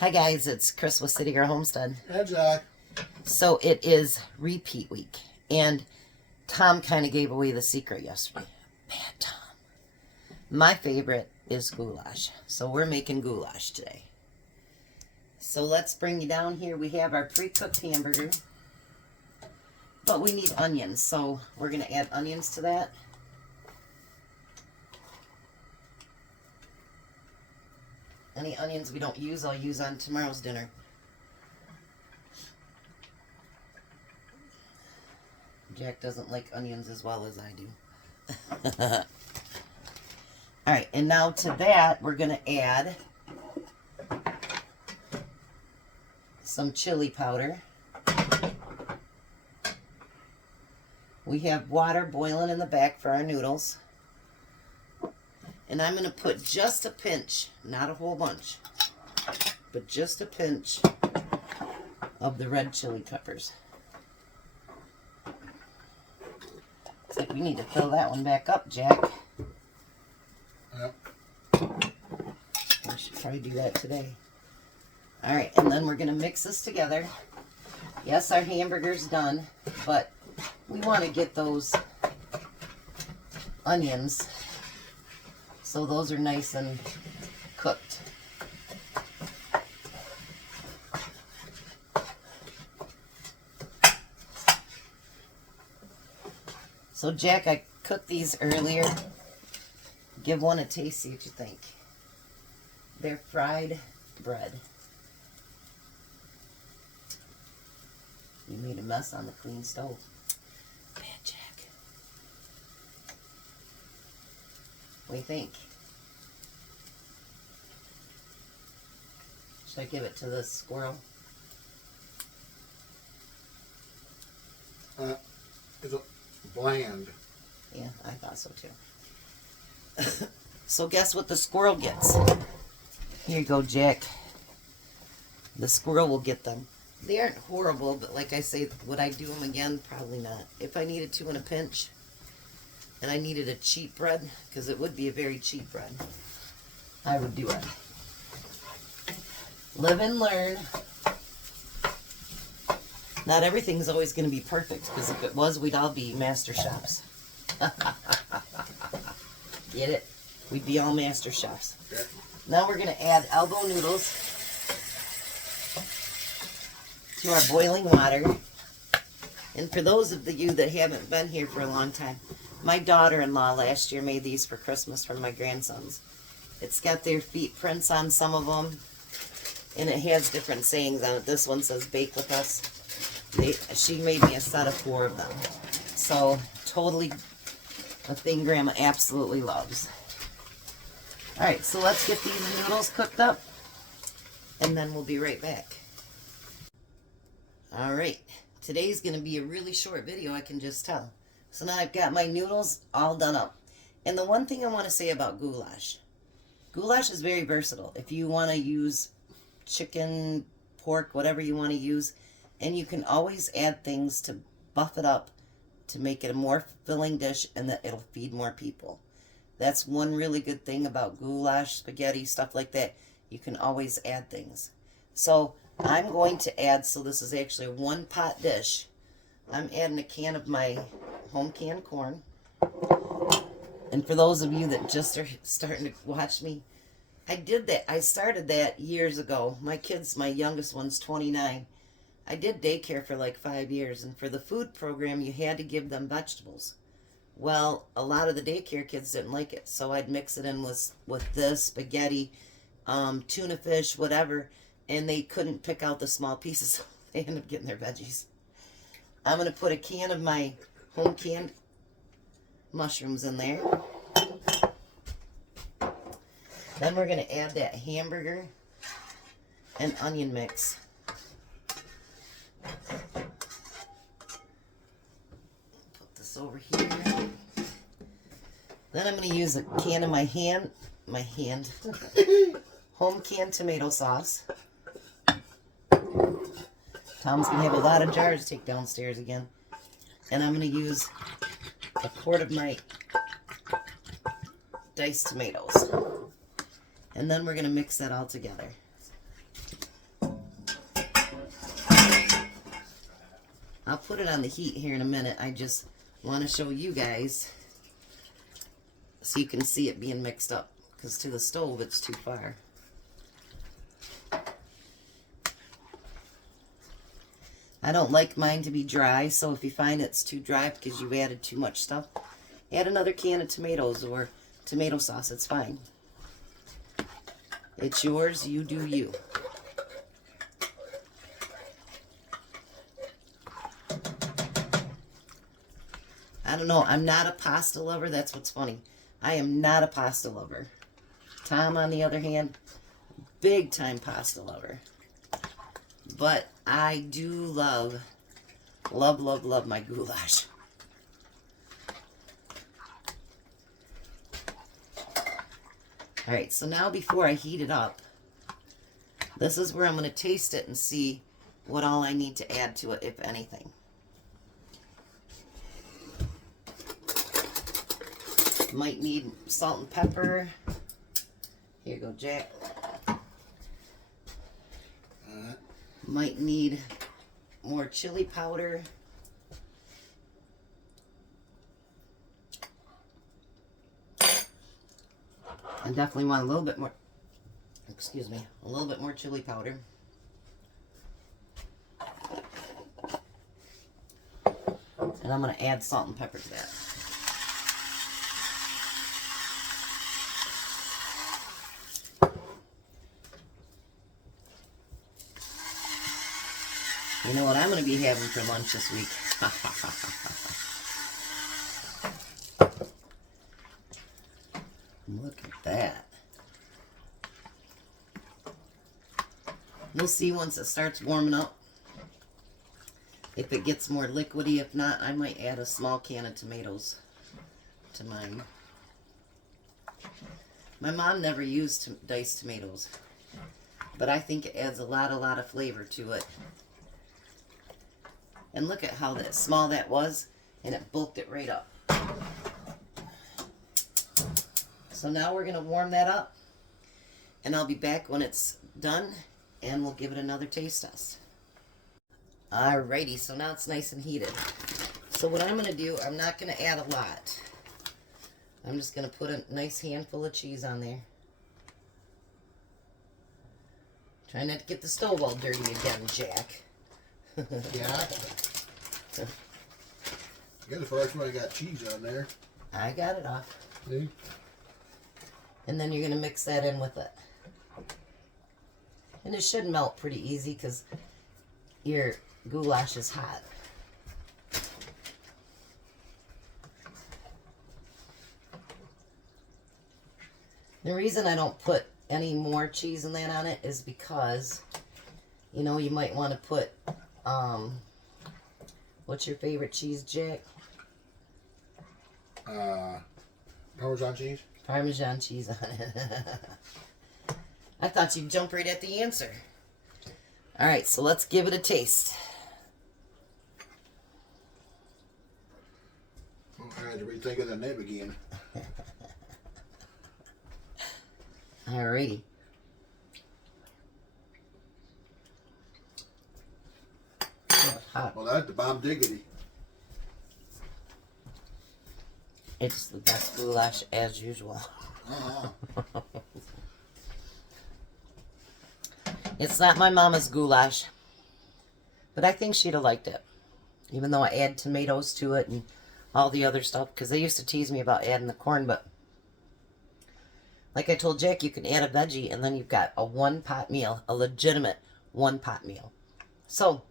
Hi guys, it's Chris with City Girl Homestead. Hey Jack. So it is repeat week, and Tom kind of gave away the secret yesterday. Bad Tom. My favorite is goulash, so we're making goulash today. So let's bring you down here. We have our pre-cooked hamburger, but we need onions, so we're going to add onions to that. Any onions we don't use, I'll use on tomorrow's dinner. Jack doesn't like onions as well as I do. Alright, and now to that, we're going to add some chili powder. We have water boiling in the back for our noodles. And I'm going to put just a pinch, not a whole bunch, but just a pinch of the red chili peppers. Looks like we need to fill that one back up, Jack. Yep. We should probably do that today. Alright, and then we're going to mix this together. Yes, our hamburger's done, but we want to get those onions so those are nice and cooked. So Jack, I cooked these earlier. Give one a taste, see what you think. They're fried bread. You made a mess on the clean stove. Bad Jack. What do you think? Should I give it to the squirrel? It's bland. Yeah, I thought so too. So guess what the squirrel gets? Here you go, Jack. The squirrel will get them. They aren't horrible, but like I say, would I do them again? Probably not. If I needed to in a pinch, and I needed a cheap bread, because it would be a very cheap bread, I would do it. Live and learn. Not everything's always going to be perfect, because if it was, we'd all be master chefs. Get it? We'd be all master chefs. Okay. Now we're going to add elbow noodles to our boiling water. And for those of you that haven't been here for a long time, my daughter-in-law last year made these for Christmas for my grandsons. It's got their feet prints on some of them, and it has different sayings on it. This one says, "Bake with us." She made me a set of 4 of them. So, totally a thing Grandma absolutely loves. Alright, so let's get these noodles cooked up, and then we'll be right back. Alright, today's going to be a really short video, I can just tell. So now I've got my noodles all done up. And the one thing I want to say about goulash. Goulash is very versatile. If you want to use chicken, pork, whatever you want to use, and you can always add things to buff it up to make it a more filling dish and that it'll feed more people. That's one really good thing about goulash, spaghetti, stuff like that. You can always add things. So I'm going to add, so this is actually a 1-pot dish. I'm adding a can of my home canned corn. And for those of you that just are starting to watch me, I did that. I started that years ago. My kids, my youngest one's 29. I did daycare for like 5 years, and for the food program, you had to give them vegetables. Well, a lot of the daycare kids didn't like it, so I'd mix it in with this, spaghetti, tuna fish, whatever, and they couldn't pick out the small pieces, so they ended up getting their veggies. I'm going to put a can of my home canned mushrooms in there. Then we're going to add that hamburger and onion mix. Put this over here. Then I'm going to use a can of my home canned tomato sauce. Tom's going to have a lot of jars to take downstairs again. And I'm going to use a quart of my diced tomatoes. And then we're going to mix that all together. I'll put it on the heat here in a minute. I just want to show you guys so you can see it being mixed up, because to the stove it's too far. I don't like mine to be dry, so if you find it's too dry because you've added too much stuff, add another can of tomatoes or tomato sauce. It's fine. It's yours. You do you. I don't know. I'm not a pasta lover. That's what's funny. I am not a pasta lover. Tom, on the other hand, big time pasta lover. But I do love my goulash. Alright, so now before I heat it up, this is where I'm going to taste it and see what all I need to add to it, if anything. Might need salt and pepper. Here you go, Jack. Might need more chili powder. I definitely want a little bit more, excuse me, a little bit more chili powder. And I'm going to add salt and pepper to that. You know what I'm going to be having for lunch this week? Look at that. We'll see once it starts warming up if it gets more liquidy. If not, I might add a small can of tomatoes to mine. My mom never used diced tomatoes, but I think it adds a lot of flavor to it. And look at how small that was, and it bulked it right up. So now we're going to warm that up, and I'll be back when it's done, and we'll give it another taste test. Alrighty, so now it's nice and heated. So what I'm going to do, I'm not going to add a lot. I'm just going to put a nice handful of cheese on there. Try not to get the stove all dirty again, Jack. Yeah. You're the first one I got cheese on there. I got it off. See? And then you're going to mix that in with it. And it should melt pretty easy because your goulash is hot. The reason I don't put any more cheese in that on it is because, you know, you might want to put, what's your favorite cheese, Jack? Parmesan cheese. Parmesan cheese on it. I thought you'd jump right at the answer. Alright, so let's give it a taste. I had to rethink of the name again. Alrighty. Hot. Well, that's the bomb diggity. It's the best goulash as usual. It's not my mama's goulash, but I think she'd have liked it. Even though I add tomatoes to it and all the other stuff, because they used to tease me about adding the corn, but like I told Jack, you can add a veggie and then you've got a one-pot meal, a legitimate one-pot meal. So,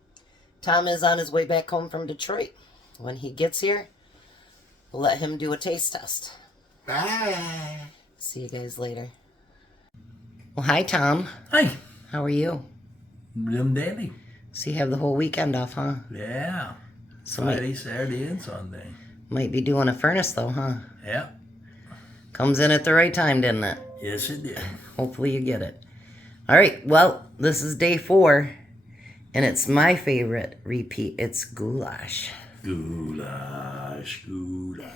Tom is on his way back home from Detroit. When he gets here, we'll let him do a taste test. Bye. See you guys later. Well, hi, Tom. Hi, How are you? Jim Daly. So you have the whole weekend off, huh? Yeah. So Friday, Saturday, and Sunday. Might be doing a furnace, though, huh? Yeah. Comes in at the right time, didn't it? Yes, it did. Hopefully you get it. All right, well, this is day 4, and it's my favorite repeat. It's goulash. Goulash, goulash,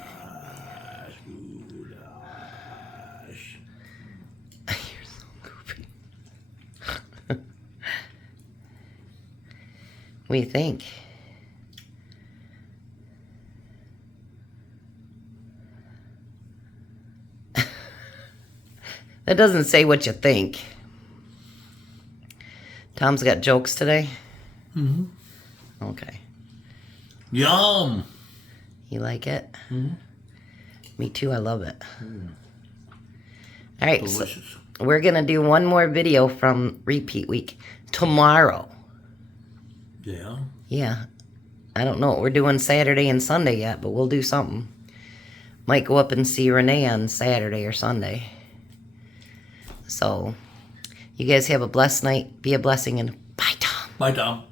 goulash. You're so goofy. What do you think? It doesn't say what you think. Tom's got jokes today? Mm-hmm. Okay. Yum. You like it? Mm-hmm. Me too, I love it. All right, so Delicious. we're going to do one more video from repeat week tomorrow. Yeah. Yeah. I don't know what we're doing Saturday and Sunday yet, but we'll do something. Might go up and see Renee on Saturday or Sunday. So, you guys have a blessed night. Be a blessing, and bye, Tom. Bye, Tom.